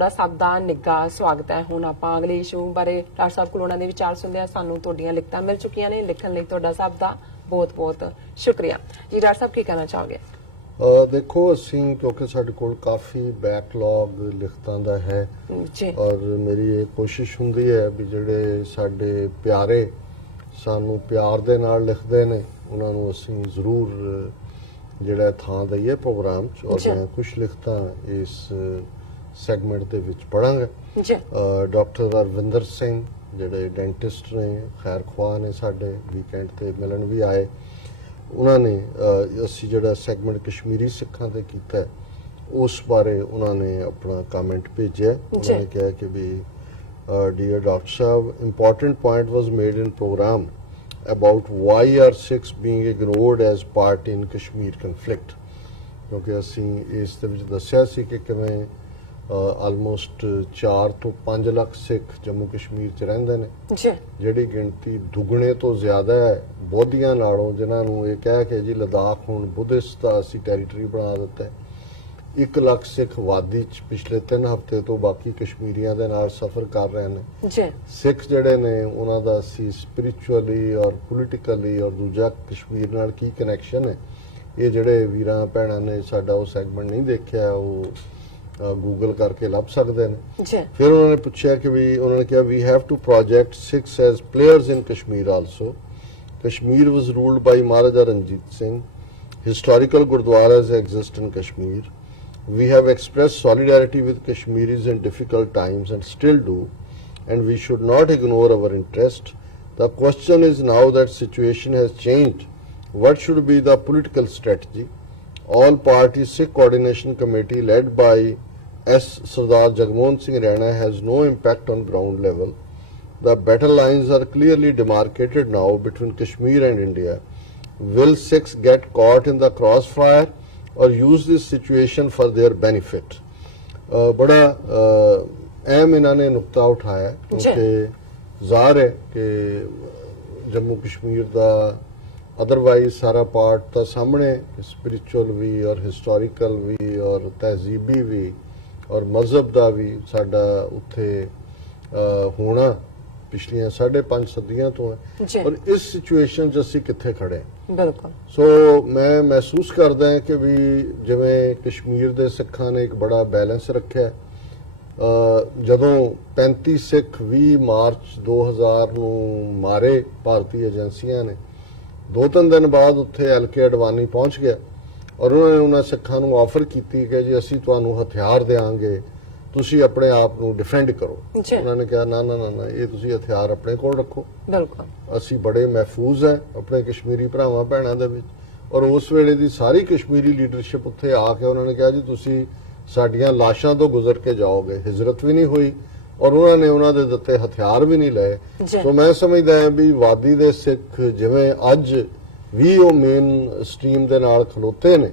ਤੁਹਾਡਾ ਸਭ ਦਾ ਨਿੱਘਾ ਸਵਾਗਤ ਹੈ। ਹੁਣ ਆਪਾਂ ਅਗਲੇ ਇਸ਼ੂ ਬਾਰੇ ਡਾਕਟਰ ਸਾਹਿਬ ਕੋਲ ਉਹਨਾਂ ਦੇ ਵਿਚਾਰ ਸੁਣਦੇ ਹਾਂ। ਸਾਨੂੰ ਤੁਹਾਡੀਆਂ ਲਿਖਤਾਂ ਮਿਲ ਚੁੱਕੀਆਂ ਨੇ, ਲਿਖਣ ਲਈ ਤੁਹਾਡਾ ਸਭ ਦਾ ਬਹੁਤ-ਬਹੁਤ ਸ਼ੁਕਰੀਆ ਜੀ। ਡਾਕਟਰ ਸਾਹਿਬ ਕੀ ਕਹਿਣਾ ਚਾਹੋਗੇ? ਦੇਖੋ, ਅਸੀਂ ਕਿਉਂਕਿ ਸਾਡੇ ਕੋਲ ਕਾਫੀ ਬੈਕਲੌਗ ਲਿਖਤਾਂ ਦਾ ਹੈ ਜੀ, ਔਰ ਮੇਰੀ ਇਹ ਕੋਸ਼ਿਸ਼ ਹੁੰਦੀ ਹੈ ਵੀ ਜਿਹੜੇ ਸਾਡੇ ਪਿਆਰੇ ਸਾਨੂੰ ਪਿਆਰ ਦੇ ਨਾਲ ਲਿਖਦੇ ਨੇ ਉਹਨਾਂ ਨੂੰ ਅਸੀਂ ਜ਼ਰੂਰ ਜਿਹੜਾ ਥਾਂ ਦਈਏ ਪ੍ਰੋਗਰਾਮ 'ਚ। ਔਰ ਮੈਂ ਕੁਝ ਲਿਖਤਾਂ ਇਸ ਸੈਗਮੈਂਟ ਦੇ ਵਿੱਚ ਪੜਾਂਗਾ। ਡਾਕਟਰ ਅਰਵਿੰਦਰ ਸਿੰਘ ਜਿਹੜੇ ਡੈਂਟਿਸਟ ਨੇ, ਖੈਰ ਖਵਾਹ ਨੇ, ਸਾਡੇ ਵੀਕਐਂਡ ਤੇ ਮਿਲਣ ਵੀ ਆਏ। ਉਹਨਾਂ ਨੇ ਅਸੀਂ ਜਿਹੜਾ ਸੈਗਮੈਂਟ ਕਸ਼ਮੀਰੀ ਸਿੱਖਾਂ ਤੇ ਕੀਤਾ ਉਸ ਬਾਰੇ ਉਹਨਾਂ ਨੇ ਆਪਣਾ ਕਮੈਂਟ ਭੇਜਿਆ। ਉਹਨਾਂ ਨੇ ਕਿਹਾ ਕਿ ਵੀ ਡੀਅਰ ਡਾਕਟਰ ਸਾਹਿਬ, important point was made in program about why are Sikhs being ignored as part in Kashmir conflict, ਕਿਉਂਕਿ ਅਸੀਂ ਇਸ ਦੇ ਵਿੱਚ ਦੱਸਿਆ ਸੀ ਕਿ ਕਿਵੇਂ ਆਲਮੋਸਟ 4 ਤੋਂ 5 ਲੱਖ ਸਿੱਖ ਜੰਮੂ ਕਸ਼ਮੀਰ 'ਚ ਰਹਿੰਦੇ ਨੇ, ਜਿਹੜੀ ਗਿਣਤੀ ਦੁੱਗਣੇ ਤੋਂ ਜ਼ਿਆਦਾ ਹੈ ਬੋਧੀਆਂ ਨਾਲੋਂ, ਜਿਨ੍ਹਾਂ ਨੂੰ ਇਹ ਕਹਿ ਕੇ ਜੀ ਲਦਾਖ ਹੁਣ ਬੁੱਧਿਸਟ ਦਾ ਅਸੀਂ ਟੈਰੀਟਰੀ ਬਣਾ ਦਿੱਤਾ ਹੈ। 1 ਲੱਖ ਸਿੱਖ ਵਾਦੀ 'ਚ ਪਿਛਲੇ 3 ਹਫ਼ਤੇ ਤੋਂ ਬਾਕੀ ਕਸ਼ਮੀਰੀਆਂ ਦੇ ਨਾਲ ਸਫ਼ਰ ਕਰ ਰਹੇ ਨੇ। ਸਿੱਖ ਜਿਹੜੇ ਨੇ ਉਹਨਾਂ ਦਾ ਅਸੀਂ ਸਪਿਰਿਚੁਅਲੀ ਔਰ ਪੋਲੀਟੀਕਲੀ ਔਰ ਦੂਜਾ ਕਸ਼ਮੀਰ ਨਾਲ ਕੀ ਕਨੈਕਸ਼ਨ ਹੈ, ਇਹ ਜਿਹੜੇ ਵੀਰਾਂ ਭੈਣਾਂ ਨੇ ਸਾਡਾ ਉਹ ਸੈਗਮੈਂਟ ਨਹੀਂ ਦੇਖਿਆ ਉਹ ਗੂਗਲ ਕਰਕੇ ਲੱਭ ਸਕਦੇ ਨੇ। ਫਿਰ ਉਹਨਾਂ ਨੇ ਪੁੱਛਿਆ ਕਿ ਵੀ ਉਹਨਾਂ ਨੇ ਕਿਹਾ we have to project Sikhs as players in Kashmir also. Kashmir was ruled by Maharaja Ranjit Singh. Historical gurdwaras exist in Kashmir. We have expressed solidarity with Kashmiris in difficult times and still do, and we should not ignore our interest. The question is now that situation has changed, what should be the political strategy? All party Sikh Coordination Committee led by S. Sardar Jagmohan Singh Rana has no impact on ground level. The battle lines are clearly demarcated now between Kashmir and India. Will Sikhs get caught in the crossfire or use this situation for their benefit? बड़ा अहम इन्होंने नुकता उठाया क्योंकि ज़ाहिर है कि जम्मू कश्मीर का otherwise सारा पार्ट तो सामने स्पिरिचुअल भी और हिस्टोरिकल भी और तहजीबी भी और मजहब का भी साडा उत्थे होना पिछलियां 5.5 सदियां तो है। और इस सिचुएशन च असीं कित्थे खड़े बिल्कुल। सो मैं महसूस करदा है कि भी जिवें कश्मीर दे सिखां ने एक बड़ा बैलेंस रखिया। जदों 35 सिख 20 मार्च 2000 नूं मारे भारतीय एजेंसियां ने, 2-3 दिन बाद उत्थे LK अडवाणी पहुंच गया और उन्होंने उन्हां सिखां नूं ऑफर कीती कि जी असीं तुहानूं हथियार देंगे, ਤੁਸੀਂ ਆਪਣੇ ਆਪ ਨੂੰ ਡਿਫੈਂਡ ਕਰੋ। ਉਹਨਾਂ ਨੇ ਕਿਹਾ ਨਾ ਨਾ ਨਾ, ਇਹ ਤੁਸੀਂ ਹਥਿਆਰ ਆਪਣੇ ਕੋਲ ਰੱਖੋ, ਬਿਲਕੁਲ ਅਸੀਂ ਬੜੇ ਮਹਿਫੂਜ਼ ਹੈ ਆਪਣੇ ਕਸ਼ਮੀਰੀ ਭਰਾਵਾਂ ਭੈਣਾਂ ਦੇ ਵਿੱਚ। ਔਰ ਉਸ ਵੇਲੇ ਦੀ ਸਾਰੀ ਕਸ਼ਮੀਰੀ ਲੀਡਰਸ਼ਿਪ ਉੱਥੇ ਆ ਕੇ ਉਹਨਾਂ ਨੇ ਕਿਹਾ ਜੀ ਤੁਸੀਂ ਸਾਡੀਆਂ ਲਾਸ਼ਾਂ ਤੋਂ ਗੁਜ਼ਰ ਕੇ ਜਾਓਗੇ। ਹਿਜਰਤ ਵੀ ਨਹੀਂ ਹੋਈ ਔਰ ਉਹਨਾਂ ਨੇ ਉਹਨਾਂ ਦੇ ਦਿੱਤੇ ਹਥਿਆਰ ਵੀ ਨਹੀਂ ਲਏ। ਸੋ ਮੈਂ ਸਮਝਦਾ ਹਾਂ ਵੀ ਵਾਦੀ ਦੇ ਸਿੱਖ ਜਿਵੇਂ ਅੱਜ ਵੀ ਉਹ ਮੇਨ ਸਟ੍ਰੀਮ ਦੇ ਨਾਲ ਖਲੋਤੇ ਨੇ,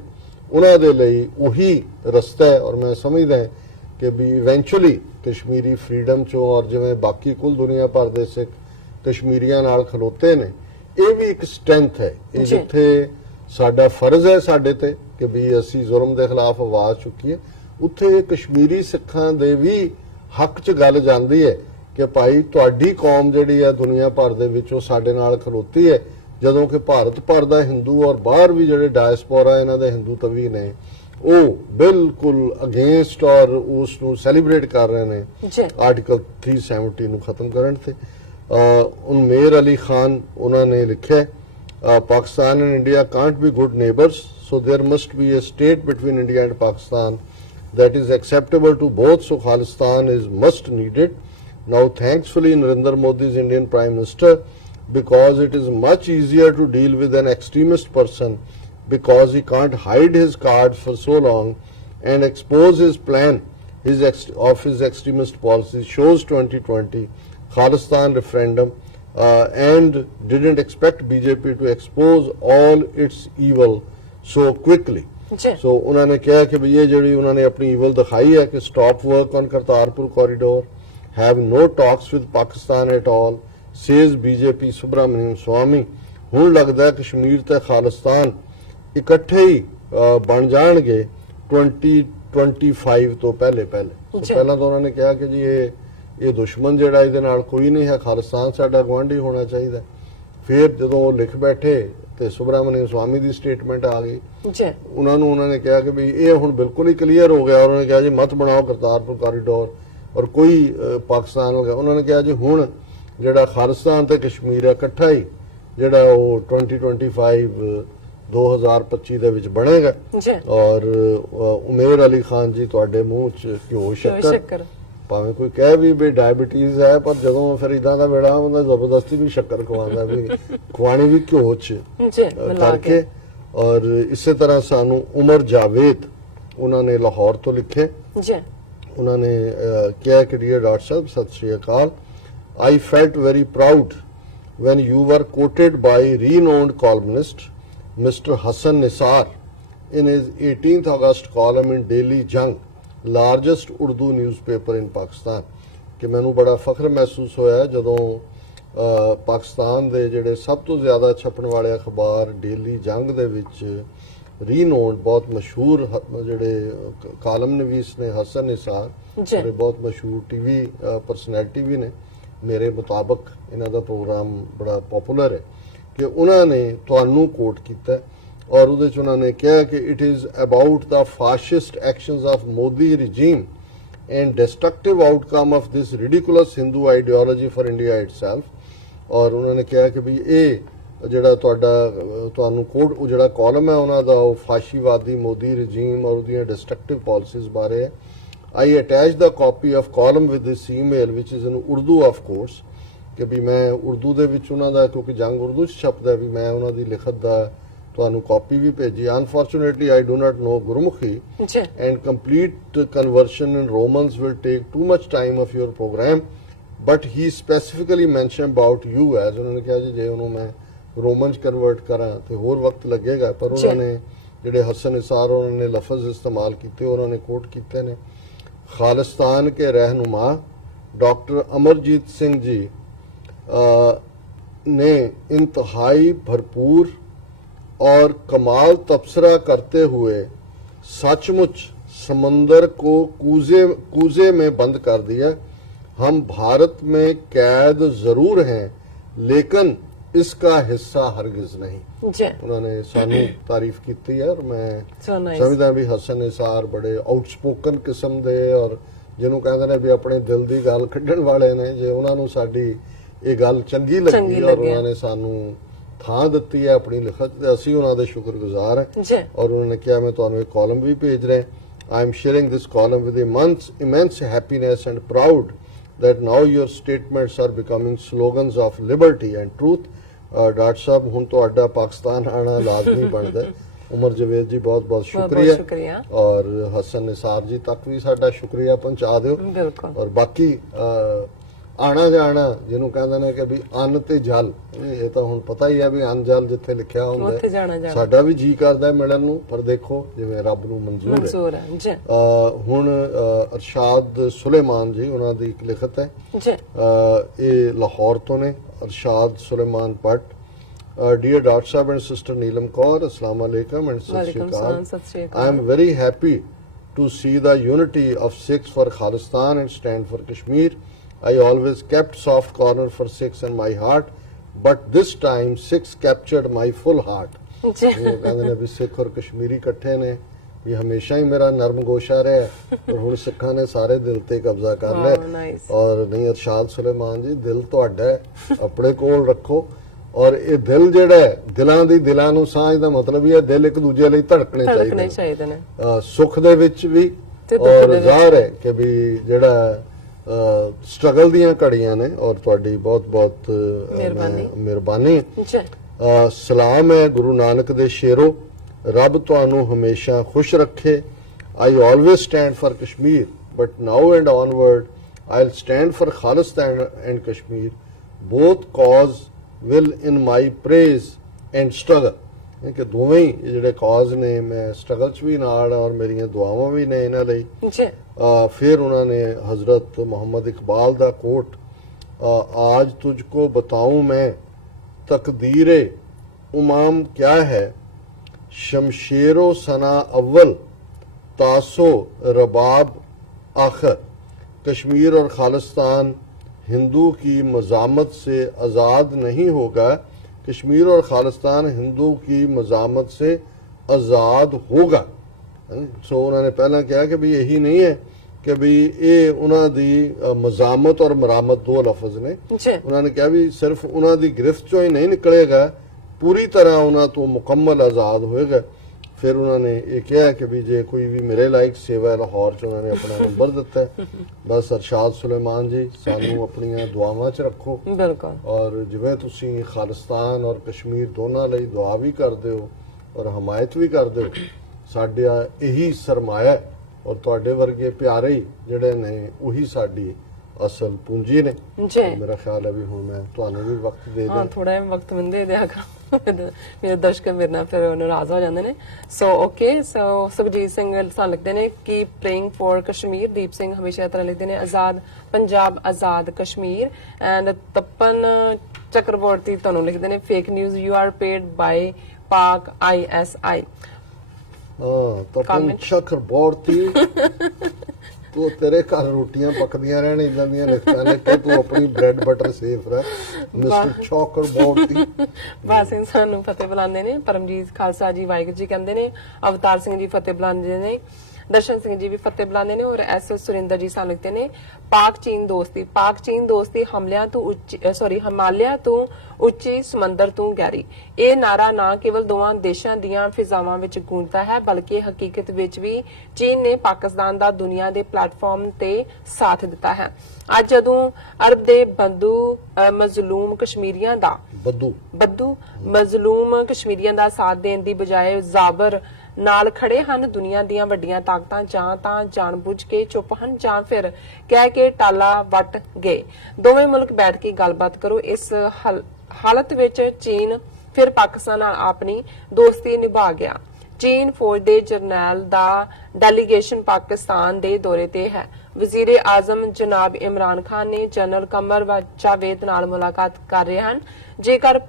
ਉਹਨਾਂ ਦੇ ਲਈ ਉਹੀ ਰਸਤਾ ਹੈ। ਔਰ ਮੈਂ ਸਮਝਦਾ ਕਿ ਵੀ ਇਵੈਂਚੁਅਲੀ ਕਸ਼ਮੀਰੀ ਫਰੀडम ਚੋਂ ਔਰ ਜਿਵੇਂ ਬਾਕੀ ਕੁੱਲ ਦੁਨੀਆ ਭਰ ਦੇ ਸਿੱਖ ਕਸ਼ਮੀਰੀਆਂ ਨਾਲ ਖਲੋਤੇ ਨੇ, ਇਹ ਵੀ ਇੱਕ ਸਟਰੈਂਥ ਹੈ। ਇਹ ਜਿੱਥੇ ਸਾਡਾ ਫਰਜ਼ ਹੈ ਸਾਡੇ ਤੇ ਕਿ ਵੀ ਅਸੀਂ ਜ਼ੁਲਮ ਦੇ ਖਿਲਾਫ ਆਵਾਜ਼ ਚੁੱਕੀਏ, ਉੱਥੇ ਕਸ਼ਮੀਰੀ ਸਿੱਖਾਂ ਦੇ ਵੀ ਹੱਕ 'ਚ ਗੱਲ ਜਾਂਦੀ ਹੈ ਕਿ ਭਾਈ ਤੁਹਾਡੀ ਕੌਮ ਜਿਹੜੀ ਹੈ ਦੁਨੀਆ ਭਰ ਦੇ ਵਿੱਚ ਉਹ ਸਾਡੇ ਨਾਲ ਖਲੋਤੀ ਹੈ, ਜਦੋਂ ਕਿ ਭਾਰਤ ਭਰ ਦਾ ਹਿੰਦੂ ਔਰ ਬਾਹਰ ਵੀ ਜਿਹੜੇ ਡਾਇਸਪੋਰਾ ਇਹਨਾਂ ਦੇ ਹਿੰਦੂ ਤਵੀ ਨੇ ਉਹ ਬਿਲਕੁਲ ਅਗੇਂਸਟ ਔਰ ਉਸ ਨੂੰ ਸੈਲੀਬ੍ਰੇਟ ਕਰ ਰਹੇ ਨੇ ਆਰਟੀਕਲ 370 ਨੂੰ ਖਤਮ ਕਰਨ ਤੇ। ਮੇਰ ਅਲੀ ਖਾਨ ਉਹਨਾਂ ਨੇ ਲਿਖਿਆ Pakistan and India can't be good neighbours, so there must be a state between India and Pakistan that is acceptable to both, so Khalistan is must needed. Now thankfully Narendra Modi is Indian Prime Minister, because it is much easier to deal with an extremist person because he can't hide his cards for so long and expose his plan of his extremist policies. Shows 2020 Khalistan referendum and didn't expect BJP to expose all its evil so quickly. So उन्होंने कहा कि ये जड़ी उन्होंने अपनी evil दिखाई है कि stop work on Kartarpur corridor, have no talks with Pakistan at all, says BJP Subramaniam Swamy. ਹੁਣ लगता है कश्मीर ते खालिस्तान इकट्ठे ही बन जाएंगे 2025 तो पहले। ਜੀ। ਪਹਿਲਾਂ ਤਾਂ ਉਹਨਾਂ ਨੇ ਕਿਹਾ ਕਿ ਜੀ ਇਹ ਦੁਸ਼ਮਣ ਜਿਹੜਾ ਇਹਦੇ ਨਾਲ ਕੋਈ ਨਹੀਂ ਹੈ, ਖਾਲਿਸਤਾਨ ਸਾਡਾ ਗੁਆਂਢੀ ਹੋਣਾ ਚਾਹੀਦਾ। ਫਿਰ ਜਦੋਂ ਉਹ ਲਿਖ ਬੈਠੇ ਤੇ ਸੁਬਰਾਮਨਿਅਮ ਸਵਾਮੀ ਦੀ ਸਟੇਟਮੈਂਟ ਆ ਗਈ, ਜੀ ਉਹਨਾਂ ਨੇ ਕਿਹਾ ਕਿ ਵੀ ਇਹ ਹੁਣ ਬਿਲਕੁਲ ਹੀ ਕਲੀਅਰ ਹੋ ਗਿਆ। ਉਹਨਾਂ ਨੇ ਕਿਹਾ ਜੀ ਮਤ ਬਣਾਓ ਕਰਤਾਰਪੁਰ ਕਾਰੀਡੋਰ ਔਰ ਕੋਈ ਪਾਕਿਸਤਾਨ ਹੋ ਗਿਆ। ਉਹਨਾਂ ਨੇ ਕਿਹਾ ਜੀ ਹੁਣ ਜਿਹੜਾ ਖਾਲਿਸਤਾਨ ਤੇ ਕਸ਼ਮੀਰ ਹੈ ਇਕੱਠਾ ਹੀ ਜਿਹੜਾ ਉਹ 2025 ਦੇ ਵਿੱਚ ਬਣੇਗਾ। ਜੀ ਔਰ ਉਮੇਰ ਅਲੀ ਖਾਨ ਜੀ ਤੁਹਾਡੇ ਮੂੰਹ 'ਚ ਘਿਓ ਸ਼ੱਕਰ, ਭਾਵੇਂ ਕੋਈ ਕਹਿ ਵੀ ਡਾਇਬੀਟੀਜ਼ ਹੈ, ਪਰ ਜਦੋਂ ਫਿਰ ਇਦਾਂ ਦਾ ਵੇੜਾ ਹੁੰਦਾ ਜ਼ਬਰਦਸਤੀ ਵੀ ਸ਼ੱਕਰ ਖਵਾਉਂਦਾ, ਵੀ ਖਵਾਣੀ ਵੀ ਘਿਓ 'ਚ ਕਰਕੇ। ਔਰ ਇਸੇ ਤਰ੍ਹਾਂ ਸਾਨੂੰ ਉਮਰ ਜਾਵੇਦ ਉਹਨਾਂ ਨੇ ਲਾਹੌਰ ਤੋਂ ਲਿਖੇ। ਜੀ ਉਹਨਾਂ ਨੇ ਕਿਹਾ ਕਿ ਡੀਅਰ ਡਾਕਟਰ ਸਾਹਿਬ ਸਤਿ ਸ਼੍ਰੀ ਅਕਾਲ, I felt very proud when you were quoted by renowned columnist Mr. Hassan Nisar in his 18th August column in Daily Jung, largest Urdu newspaper in Pakistan। ਕਿ ਮੈਨੂੰ ਬੜਾ ਫਖਰ ਮਹਿਸੂਸ ਹੋਇਆ ਜਦੋਂ ਪਾਕਿਸਤਾਨ ਦੇ ਜਿਹੜੇ ਸਭ ਤੋਂ ਜ਼ਿਆਦਾ ਛਪਣ ਵਾਲੇ ਅਖਬਾਰ ਡੇਲੀ ਜੰਗ ਦੇ ਵਿੱਚ ਰੀਨੋਡ ਬਹੁਤ ਮਸ਼ਹੂਰ ਜਿਹੜੇ ਕਾਲਮ ਨਵੀਸ ਨੇ ਹਸਨ ਨਿਸਾਰ, ਜਿਹੜੇ ਬਹੁਤ ਮਸ਼ਹੂਰ ਟੀਵੀ ਪਰਸਨੈਲਿਟੀ ਵੀ ਨੇ, ਮੇਰੇ ਮੁਤਾਬਕ ਇਹਨਾਂ ਦਾ ਪ੍ਰੋਗਰਾਮ ਬੜਾ ਪਪੂਲਰ ਹੈ, ਕਿ ਉਹਨਾਂ ਨੇ ਤੁਹਾਨੂੰ ਕੋਟ ਕੀਤਾ ਔਰ ਉਹਦੇ ਚ ਉਹਨਾਂ ਨੇ ਕਿਹਾ ਕਿ it is about the fascist actions of Modi regime and destructive outcome of this ridiculous Hindu ideology for India itself। ਔਰ ਉਹਨਾਂ ਨੇ ਕਿਹਾ ਕਿ ਵੀ ਇਹ ਜਿਹੜਾ ਤੁਹਾਨੂੰ ਕੋਡ ਉਹ ਜਿਹੜਾ ਕਾਲਮ ਹੈ ਉਹਨਾਂ ਦਾ ਉਹ ਫਾਸ਼ੀਵਾਦੀ ਮੋਦੀ ਰਜੀਮ ਔਰ ਉਹਦੀਆਂ ਡਿਸਟਰਕਟਿਵ ਪਾਲਿਸੀਜ਼ ਬਾਰੇ ਹੈ। I attach the copy of column with this email ਵਿਚ is in Urdu of course, ਕਿ ਵੀ ਮੈਂ ਉਰਦੂ ਦੇ ਵਿੱਚ ਉਹਨਾਂ ਦਾ, ਕਿਉਂਕਿ ਜੰਗ ਉਰਦੂ 'ਚ ਛਪਦਾ, ਵੀ ਮੈਂ ਉਹਨਾਂ ਦੀ ਲਿਖਤ ਦਾ ਤੁਹਾਨੂੰ ਕਾਪੀ ਵੀ ਭੇਜੀ। Unfortunately I do not know Gurmukhi and complete conversion in Romans will take too much time of your program, but he specifically mentioned about you as ਉਹਨਾਂ ਨੇ ਕਿਹਾ ਜੀ ਜੇ ਉਹਨੂੰ ਮੈਂ ਰੋਮਨ ਚ ਕਨਵਰਟ ਕਰਾਂ ਤੇ ਹੋਰ ਵਕਤ ਲੱਗੇਗਾ, ਪਰ ਉਹਨਾਂ ਨੇ ਜਿਹੜੇ ਹਸਨ ਨਿਸਾਰ ਉਹਨਾਂ ਨੇ ਲਫ਼ਜ਼ ਇਸਤੇਮਾਲ ਕੀਤੇ, ਉਹਨਾਂ ਨੇ ਕੋਟ ਕੀਤੇ ਨੇ। ਖਾਲਿਸਤਾਨ के रहनुमा डॉक्टर अमरजीत सिंह जी ने इंतहाई भरपूर और कमाल तबसरा करते हुए सचमुच समंदर को कूजे में बंद कर दिया। हम भारत में कैद जरूर हैं लेकिन इसका हिस्सा हरगिज नहीं। उन्होंने सानू तारीफ की है और मैं समझदा भी हसन निसार बड़े आउटस्पोकन किस्म दे और ਜਿਹਨੂੰ ਕਹਿੰਦੇ ਨੇ ਵੀ ਆਪਣੇ ਦਿਲ ਦੀ ਗੱਲ ਕੱਢਣ ਵਾਲੇ ਨੇ। ਜੇ ਉਹਨਾਂ ਨੂੰ ਸਾਡੀ ਇਹ ਗੱਲ ਚੰਗੀ ਲੱਗੀ ਔਰ ਉਹਨਾਂ ਨੇ ਸਾਨੂੰ ਥਾਂ ਦਿੱਤੀ ਹੈ ਆਪਣੀ ਲਿਖਤ ਤੇ, ਅਸੀਂ ਉਹਨਾਂ ਦੇ ਸ਼ੁਕਰਗੁਜ਼ਾਰ ਹਾਂ। ਔਰ ਉਹਨਾਂ ਨੇ ਕਿਹਾ ਮੈਂ ਤੁਹਾਨੂੰ ਇੱਕ ਕਾਲਮ ਵੀ ਭੇਜ ਰਿਹਾ। I am sharing this column with immense happiness and proud that now your statements are becoming slogans of liberty and truth। Doctor ਸਾਹਿਬ ਹੁਣ ਤੁਹਾਡਾ ਪਾਕਿਸਤਾਨ ਆਣਾ ਲਾਜ਼ਮੀ ਬਣਦਾ ਹੈ। ਉਮਰ ਜਵੇਦ ਜੀ ਬਹੁਤ ਬਹੁਤ ਸ਼ੁਕਰੀਆ ਔਰ ਹਸਨ ਨਿਸਾਰ ਜੀ ਤੱਕ ਵੀ ਸਾਡਾ ਸ਼ੁਕਰੀਆ ਪਹੁੰਚਾ ਦਿਓ। ਔਰ ਬਾਕੀ ਆਣਾ ਜਾਣਾ ਜਿਹਨੂੰ ਕਹਿੰਦੇ ਨੇ ਕਿ ਵੀ ਅੰਨ ਤੇ ਜਲ, ਇਹ ਤਾਂ ਹੁਣ ਪਤਾ ਹੀ ਹੈ ਵੀ ਅੰਨ ਜਲ ਜਿੱਥੇ ਲਿਖਿਆ ਹੁੰਦਾ ਸਾਡਾ ਵੀ ਜੀ ਕਰਦਾ ਮਿਲਣ ਨੂੰ, ਪਰ ਦੇਖੋ ਜਿਵੇਂ ਰੱਬ ਨੂੰ ਮਨਜ਼ੂਰ ਹੈ। ਹੁਣ ਅਰਸ਼ਾਦ ਸੁਲੇਮਾਨ ਜੀ ਉਹਨਾਂ ਦੀ ਇੱਕ ਲਿਖਤ ਹੈ, ਇਹ ਲਾਹੌਰ ਤੋਂ ਨੇ। ਅਰਸ਼ਾਦ Suleman Bhatt. Dear Dr. Sahib and Sister Neelam Kaur, Assalamu alaikum and Sat Shri Akal। I am very happy to see the unity of Sikhs for Khalistan and stand for Kashmir। I always kept soft corner for Sikhs in my heart, but this time Sikhs captured my full heart। ਕਹਿੰਦੇ ਨੇ ਵੀ ਸਿੱਖ ਔਰ ਕਸ਼ਮੀਰੀ ਇਕੱਠੇ ਨੇ, ਵੀ ਹਮੇਸ਼ਾ ਹੀ ਮੇਰਾ ਨਰਮ ਗੋਸ਼ਾ ਰਿਹਾ, ਪਰ ਹੁਣ ਸਿੱਖਾਂ ਨੇ ਸਾਰੇ ਦਿਲ ਤੇ ਕਬਜ਼ਾ ਕਰ ਲਿਆ। ਔਰ ਨਹੀਂ ਅਰਸ਼ਾਦ ਸੁਲੇਮਾਨ ਜੀ, ਦਿਲ ਤੁਹਾਡਾ ਆਪਣੇ ਕੋਲ ਰੱਖੋ ਔਰ ਇਹ ਦਿਲ ਜਿਹੜਾ ਹੈ, ਦਿਲਾਂ ਨੂੰ ਸਾਂਝ ਦਾ ਮਤਲਬ ਹੀ ਹੈ ਦਿਲ ਇੱਕ ਦੂਜੇ ਲਈ ਧੜਕਣੇ ਚਾਹੀਦੇ ਨੇ, ਸੁੱਖ ਦੇ ਵਿੱਚ ਵੀ। ਔਰ ਜ਼ਾਹਰ ਹੈ ਕਿ ਵੀ ਜਿਹੜਾ ਸਟਰਗਲ ਦੀਆਂ ਘੜੀਆਂ ਨੇ ਔਰ ਤੁਹਾਡੀ ਬਹੁਤ ਬਹੁਤ ਮਿਹਰਬਾਨੀ। ਸਲਾਮ ਹੈ ਗੁਰੂ ਨਾਨਕ ਦੇ ਸ਼ੇਰੋ, ਰੱਬ ਤੁਹਾਨੂੰ ਹਮੇਸ਼ਾ ਖੁਸ਼ ਰੱਖੇ। I always stand for Kashmir, but now and onward I'll stand for Khalistan and Kashmir, both cause will in my praise and struggle। ਕਿ ਦੋਵੇਂ ਹੀ ਜਿਹੜੇ ਕਾਜ਼ ਨੇ, ਮੈਂ ਸਟਰਗਲ ਚ ਵੀ ਨਾਲ ਔਰ ਮੇਰੀਆਂ ਦੁਆਵਾਂ ਵੀ ਨੇ ਇਹਨਾਂ ਲਈ। ਫਿਰ ਉਹਨਾਂ ਨੇ ਹਜ਼ਰਤ ਮੁਹੰਮਦ ਇਕਬਾਲ ਦਾ ਕੋਟ, आज तुझको बताऊं मैं तकदीरे उमाम क्या है, शमशेरो सना अव्वल तासो रबाब आखिर। कश्मीर और खालिस्तान हिंदू की मजामत से आज़ाद नहीं होगा, कश्मीर और खालिस्तान हिंदू की मजामत से आज़ाद होगा। सो उन्होंने पहला कहा कि भी यही नहीं है कि भी ये उन्हों दी मजामत और मरामत दो लफज ने। उन्होंने कहा भी सिर्फ उन्हों दी गिरफ्त चो ही नहीं निकलेगा, पूरी तरह उन्हों तो मुकम्मल आज़ाद होएगा। फिर उन्होंने ये कहा कि भी जे कोई भी मेरे लायक सेवा है लाहौर च, उन्होंने अपना नंबर दिता है। बस अरशाद सुलेमान जी सानू अपनी दुआवां च रखो, बिल्कुल, और जिवें तुसी खालिस्तान और कश्मीर दोनों ਲਈ दुआ भी करते हो और हमायत भी करते हो, साडा यही सरमाया है और तुहाडे वर्गे प्यारे ही जिहड़े ने उही साडी असल पूंजी ने। जी मेरा ख्याल है भी हुण मैं तुहानू भी वक्त दे हाँ, थोड़ा जिहा वक्त मैं दे दिया करो, मेरे दर्शक मेरे नाल फिर नाराज हो जाते हैं। So okay, so Sukhjeet Singh सान लिखते हैं कि प्रेइंग फॉर कश्मीर। दीप सिंह हमेशा तरह लिखते हैं आजाद पंजाब, आजाद कश्मीर। एंड तपन चक्रवर्ती ਤੁਹਾਨੂੰ लिखते हैं fake news, you are paid by Pak ISI। Tapan Chakraborty तू तेरे घर रोटियां पकदियां रहन इदां दियां लिखतां लिख के तू अपनी ब्रेड बटर सेफ रह मिस्टर चक्रवर्ती। ਬਾਦ ਸਿੰਘ ਸਾਨੂੰ ਫਤਿਹ ਬੁਲਾਉਂਦੇ ਨੇ, ਪਰਮਜੀਤ ਖਾਲਸਾ ਜੀ ਵਾਹਿਗੁਰੂ ਜੀ ਕਹਿੰਦੇ ਨੇ, ਅਵਤਾਰ ਸਿੰਘ ਜੀ ਫਤਿਹ ਬੁਲਾਉਂਦੇ ਨੇ, ਦਰਸ਼ਨ ਸਿੰਘ ਜੀ ਵੀ ਫਤਿਹ ਬੁਲਾਉਂਦੇ ਨੇ, ਔਰ SS ਸੁਰਿੰਦਰ ਜੀ ਸਾਨੂੰ ਲਿਖਦੇ ਨੇ ਪਾਕ ਚੀਨ ਦੋਸਤੀ। ਪਾਕ ਚੀਨ ਦੋਸਤੀ ਹਮਲਿਆਂ ਤੋਂ ਹਿਮਾਲਿਆ ਤੋਂ ਉੱਚੀ, ਸਮੁੰਦਰ ਤੋਂ ਗਹਿਰੀ। ਇਹ ਨਾਰਾ ਨਾ ਕੇਵਲ ਦੋਵਾਂ ਦੇਸ਼ਾਂ ਦੀਆਂ ਫਿਜ਼ਾਵਾਂ ਵਿੱਚ ਗੂੰਜਦਾ ਹੈ, ਬਲਕਿ ਹਕੀਕਤ ਵਿੱਚ ਵੀ ਚੀਨ ਨੇ ਪਾਕਿਸਤਾਨ ਦਾ ਦੁਨੀਆ ਦੇ ਪਲੇਟਫਾਰਮ ਤੇ ਸਾਥ ਦਿੱਤਾ ਹੈ। ਅੱਜ ਜਦੋਂ ਅਰਬ ਦੇ ਮਜ਼ਲੂਮ ਕਸ਼ਮੀਰੀਆਂ ਦਾ ਮਜ਼ਲੂਮ ਕਸ਼ਮੀਰੀਆਂ ਦਾ ਸਾਥ ਦੇਣ ਦੀ ਬਜਾਏ ਜ਼ਾਬਰ ਨਾਲ ਖੜੇ ਹਨ, ਦੁਨੀਆ ਦੀਆਂ ਵੱਡੀਆਂ ਤਾਕਤਾਂ ਜਾਂ ਤਾਂ ਜਾਣਬੁੱਝ ਕੇ ਚੁੱਪ ਹਨ ਜਾਂ ਫਿਰ ਕਹਿ ਕੇ ਟਾਲਾ ਵੱਟ ਗਏ। ਦੋਵੇਂ ਮੁਲਕ ਬੈਠ ਕੇ ਗੱਲਬਾਤ ਕਰੋ। ਇਸ ਹਾਲਤ ਵਿੱਚ ਚੀਨ ਫਿਰ ਪਾਕਿਸਤਾਨ ਨਾਲ ਆਪਣੀ ਦੋਸਤੀ ਨਿਭਾ ਗਿਆ। ਚੀਨ ਫੌਜ ਦੇ ਜਰਨੈਲ ਦਾ ਡੈਲੀਗੇਸ਼ਨ ਪਾਕਿਸਤਾਨ ਦੇ ਦੌਰੇ ਤੇ ਹੈ। ਵਜ਼ੀਰ ਆਜ਼ਮ ਜਨਾਬ ਇਮਰਾਨ ਖਾਨ ਨੇ ਜਨਰਲ ਕਮਰ ਜਾਵੇਦ ਨਾਲ ਮੁਲਾਕਾਤ ਕਰ ਰਹੇ ਹਨ। ਜੇਕਰ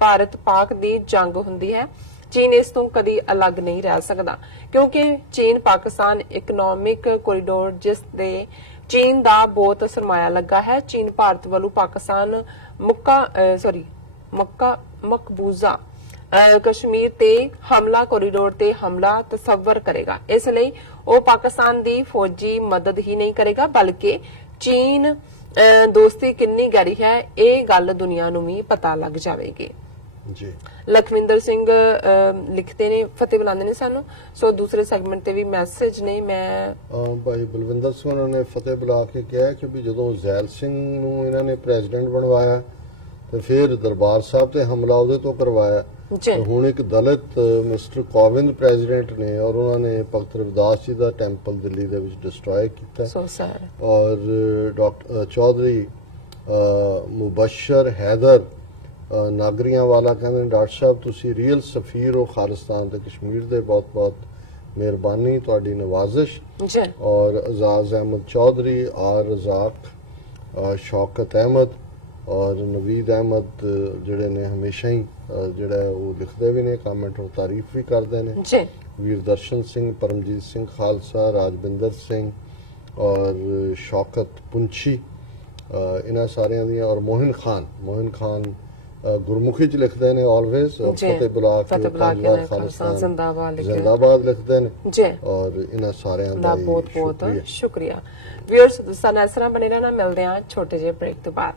ਭਾਰਤ ਪਾਕ ਦੀ ਜੰਗ ਹੁੰਦੀ ਹੈ, ਚੀਨ ਇਸ ਤੋਂ ਕਦੀ ਅਲੱਗ ਨਹੀਂ ਰਹਿ ਸਕਦਾ, ਕਿਉਂਕਿ ਚੀਨ ਪਾਕਿਸਤਾਨ ਇਕਨੋਮਿਕ ਕੋਰੀਡੋਰ ਜਿਸ ਦੇ ਚੀਨ ਦਾ ਬਹੁਤ ਸਰਮਾਇਆ ਲੱਗਾ ਹੈ। ਚੀਨ ਭਾਰਤ ਵੱਲੋਂ ਪਾਕਿਸਤਾਨ ਮਕਬੂਜ਼ਾ ਕਸ਼ਮੀਰ ਤੇ ਹਮਲਾ ਕੋਰੀਡੋਰ ਤੇ ਹਮਲਾ ਤਸੱਵਰ ਕਰੇਗਾ। ਇਸ ਲਈ ਉਹ ਪਾਕਿਸਤਾਨ ਦੀ ਫੌਜੀ ਮਦਦ ਹੀ ਨਹੀਂ ਕਰੇਗਾ, ਬਲਕਿ ਚੀਨ ਦੋਸਤੀ ਕਿੰਨੀ ਗਹਿਰੀ ਹੈ ਇਹ ਗੱਲ ਦੁਨੀਆ ਨੂੰ ਵੀ ਪਤਾ ਲੱਗ ਜਾਵੇਗੀ। ਜੀ ਲਖਵਿੰਦਰ ਸਿੰਘ ਲਿਖਦੇ ਨੇ ਫਤਿਹ ਬੁਲਾਉਂਦੇ ਨੇ ਸਾਨੂੰ। ਸੋ ਦੂਸਰੇ ਸੈਗਮੈਂਟ ਤੇ ਵੀ ਮੈਸੇਜ ਨੇ। ਮੈਂ ਭਾਈ ਬਲਵਿੰਦਰ ਸਿੰਘ ਉਹਨਾਂ ਨੇ ਫਤਿਹ ਬੁਲਾ ਕੇ ਕਿਹਾ ਕਿ ਵੀ ਜਦੋਂ ਜ਼ੈਲ ਸਿੰਘ ਨੂੰ ਇਹਨਾਂ ਨੇ ਪ੍ਰੈਜ਼ੀਡੈਂਟ ਬਣਵਾਇਆ ਤੇ ਫਿਰ ਦਰਬਾਰ ਸਾਹਿਬ ਤੇ ਹਮਲਾ ਉਹਦੇ ਤੋਂ ਕਰਵਾਇਆ, ਹੁਣ ਇੱਕ ਦਲਿਤ ਮਿਸਟਰ ਕੋਵਿੰਦ ਪ੍ਰੈਜ਼ੀਡੈਂਟ ਨੇ ਔਰ ਉਹਨਾਂ ਨੇ ਭਗਤ ਰਵਿਦਾਸ ਜੀ ਦਾ ਟੈਂਪਲ ਦਿੱਲੀ ਦੇ ਵਿੱਚ ਡਿਸਟਰੋਏ ਕੀਤਾ। So sad. ਔਰ ਡਾਕਟਰ ਚੌਧਰੀ ਮੁਬਸ਼ਰ ਹੈਦਰ ਨਾਗਰੀਆਂ ਵਾਲਾ ਕਹਿੰਦੇ ਡਾਕਟਰ ਸਾਹਿਬ ਤੁਸੀਂ ਰੀਅਲ ਸਫੀਰ ਹੋ ਖਾਲਿਸਤਾਨ ਤੇ ਕਸ਼ਮੀਰ ਦੇ, ਬਹੁਤ ਬਹੁਤ ਮਿਹਰਬਾਨੀ, ਤੁਹਾਡੀ ਨਵਾਜ਼ਿਸ਼। ਔਰ ਅਜ਼ਾਜ਼ ਅਹਿਮਦ ਚੌਧਰੀ, ਆਰ ਰਜ਼ਾਕ, ਸ਼ੌਕਤ ਅਹਿਮਦ ਔਰ ਨਵੀਦ ਅਹਿਮਦ ਜਿਹੜੇ ਨੇ ਹਮੇਸ਼ਾ ਹੀ ਜਿਹੜਾ ਉਹ ਲਿਖਦੇ ਵੀ ਨੇ ਕਮੈਂਟ ਔਰ ਤਾਰੀਫ ਵੀ ਕਰਦੇ ਨੇ। ਵੀਰਦਰਸ਼ਨ ਸਿੰਘ, ਪਰਮਜੀਤ ਸਿੰਘ ਖਾਲਸਾ, ਰਾਜਵਿੰਦਰ ਸਿੰਘ ਔਰ ਸ਼ੌਕਤ ਪੁੰਛੀ, ਇਹਨਾਂ ਸਾਰਿਆਂ ਦੀਆਂ, ਔਰ ਮੋਹਿਨ ਖਾਨ ਗੁਰਮੁਖੀ ਚ ਲਿਖਦੇ ਨੇ ਆਲਵੇਜ਼, ਫਤਿਹ ਬੁਲਾ ਕੇ ਖਾਲਿਸਤਾਨ ਜ਼ਿੰਦਾਬਾਦ ਲਿਖਦੇ ਨੇ। ਔਰ ਇਹਨਾਂ ਸਾਰਿਆਂ ਦਾ ਬਹੁਤ ਬਹੁਤ ਸ਼ੁਕਰੀਆ। ਵੀਅਰਸ, ਸਾਨੂੰ ਇਸ ਤਰ੍ਹਾਂ ਬਣੇ ਰਹਿਣਾ। ਮਿਲਦੇ ਹਾਂ ਛੋਟੇ ਜਿਹੇ ਬ੍ਰੇਕ ਤੋਂ ਬਾਅਦ।